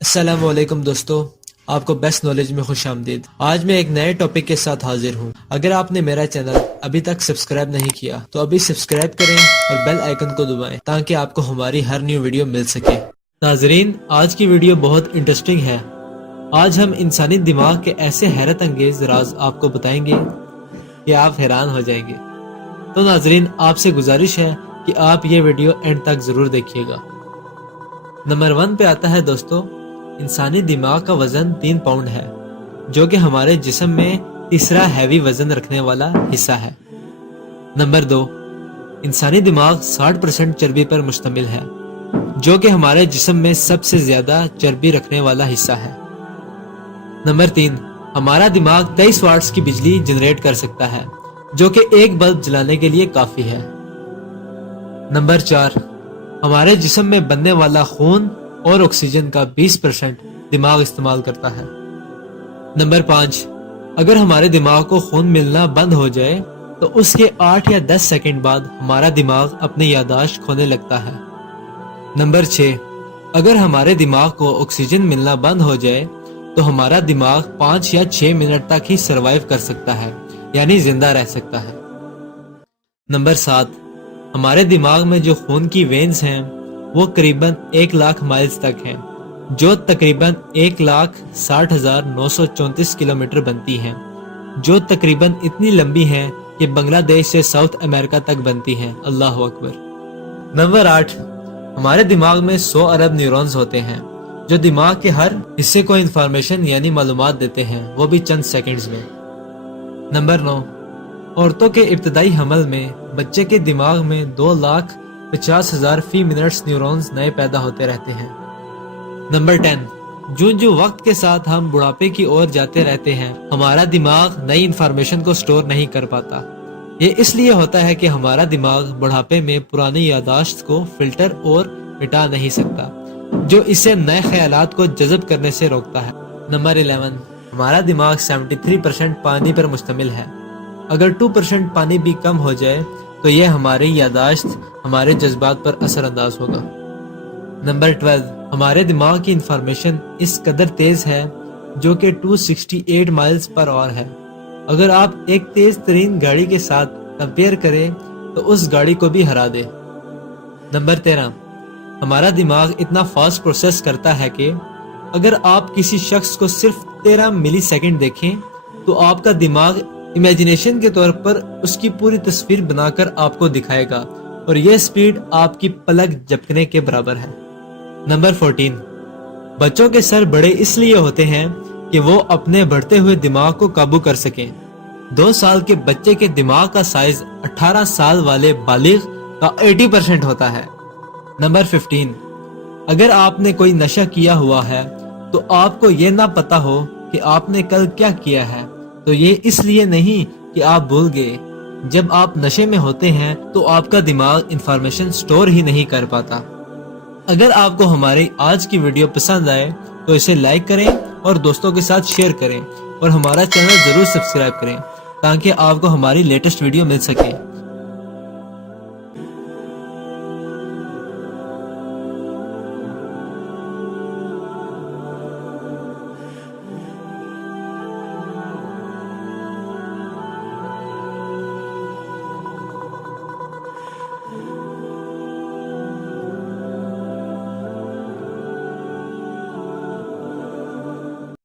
السلام علیکم دوستو، آپ کو بیسٹ نالج میں خوش آمدید۔ آج میں ایک نئے ٹاپک کے ساتھ حاضر ہوں۔ اگر آپ نے میرا چینل ابھی تک سبسکرائب نہیں کیا تو ابھی سبسکرائب کریں اور بیل آئیکن کو دبائیں تاکہ آپ کو ہماری ہر نیو ویڈیو مل سکے۔ ناظرین، آج کی ویڈیو بہت انٹرسٹنگ ہے۔ آج ہم انسانی دماغ کے ایسے حیرت انگیز راز آپ کو بتائیں گے کہ آپ حیران ہو جائیں گے۔ تو ناظرین، آپ سے گزارش ہے کہ آپ یہ ویڈیو اینڈ تک ضرور دیکھیے گا۔ نمبر 1 پہ آتا ہے دوستو، انسانی دماغ کا وزن 3 پاؤنڈ ہے، جو کہ ہمارے جسم میں تیسرا ہیوی وزن رکھنے والا حصہ ہے۔ نمبر 2، انسانی دماغ 60% چربی پر مشتمل ہے، جو کہ ہمارے جسم میں سب سے زیادہ چربی رکھنے والا حصہ ہے۔ نمبر 3، ہمارا دماغ 23 واٹس کی بجلی جنریٹ کر سکتا ہے، جو کہ ایک بلب جلانے کے لیے کافی ہے۔ نمبر 4، ہمارے جسم میں بننے والا خون اور آکسیجن کا 20% دماغ استعمال کرتا ہے۔ نمبر 5، اگر ہمارے دماغ کو خون ملنا بند ہو جائے تو اس کے 8 یا 10 سیکنڈ بعد ہمارا دماغ اپنی یادداشت کھونے لگتا ہے۔ نمبر 6، اگر ہمارے دماغ کو آکسیجن ملنا بند ہو جائے تو ہمارا دماغ 5 یا 6 منٹ تک ہی سروائیو کر سکتا ہے، یعنی زندہ رہ سکتا ہے۔ نمبر 7، ہمارے دماغ میں جو خون کی وینز ہیں وہ قریباً 1 لاکھ مائلز تک ہیں، جو تقریباً 1,60,934 کلومیٹر بنتی ہیں، جو تقریباً اتنی لمبی ہیں کہ بنگلہ دیش سے ساؤتھ امریکہ تک بنتی ہیں۔ اللہ اکبر۔ نمبر 8، ہمارے دماغ میں 100 ارب نیورونز ہوتے ہیں، جو دماغ کے ہر حصے کو انفارمیشن یعنی معلومات دیتے ہیں، وہ بھی چند سیکنڈز میں۔ نمبر 9، عورتوں کے ابتدائی حمل میں بچے کے دماغ میں 2,50,000 فی منٹس نیورونز نئے پیدا ہوتے رہتے ہیں۔ نمبر 10، جو وقت کے ساتھ ہم بڑھاپے کی اور جاتے رہتے ہیں، ہمارا دماغ نئی انفارمیشن کو سٹور نہیں کر پاتا۔ یہ اس لیے ہوتا ہے کہ ہمارا دماغ بڑھاپے میں پرانی یادداشت کو فلٹر اور مٹا نہیں سکتا، جو اسے نئے خیالات کو جذب کرنے سے روکتا ہے۔ نمبر 11، ہمارا دماغ 73% پانی پر مشتمل ہے۔ اگر 2% پانی بھی کم ہو جائے تو یہ ہماری یادداشت، ہمارے جذبات پر اثر انداز ہوگا۔ نمبر 12، ہمارے دماغ کی انفارمیشن اس قدر تیز ہے جو کہ 268 مائلز پر آور ہے۔ اگر آپ ایک تیز ترین گاڑی کے ساتھ کمپیئر کریں تو اس گاڑی کو بھی ہرا دے۔ نمبر 13، ہمارا دماغ اتنا فاسٹ پروسیس کرتا ہے کہ اگر آپ کسی شخص کو صرف 13 ملی سیکنڈ دیکھیں تو آپ کا دماغ امیجنیشن کے طور پر اس کی پوری تصویر بنا کر آپ کو دکھائے گا، اور یہ سپیڈ آپ کی پلک جھپکنے کے برابر ہے۔ نمبر 14، بچوں کے سر بڑے اس لیے ہوتے ہیں کہ وہ اپنے بڑھتے ہوئے دماغ کو قابو کر سکیں۔ 2 سال کے بچے کے دماغ کا سائز 18 سال والے بالغ کا 80% ہوتا ہے۔ نمبر 15، اگر آپ نے کوئی نشہ کیا ہوا ہے تو آپ کو یہ نہ پتا ہو کہ آپ نے کل کیا کیا ہے، تو یہ اس لیے نہیں کہ آپ بھول گئے۔ جب آپ نشے میں ہوتے ہیں تو آپ کا دماغ انفارمیشن سٹور ہی نہیں کر پاتا۔ اگر آپ کو ہماری آج کی ویڈیو پسند آئے تو اسے لائک کریں اور دوستوں کے ساتھ شیئر کریں، اور ہمارا چینل ضرور سبسکرائب کریں تاکہ آپ کو ہماری لیٹسٹ ویڈیو مل سکے۔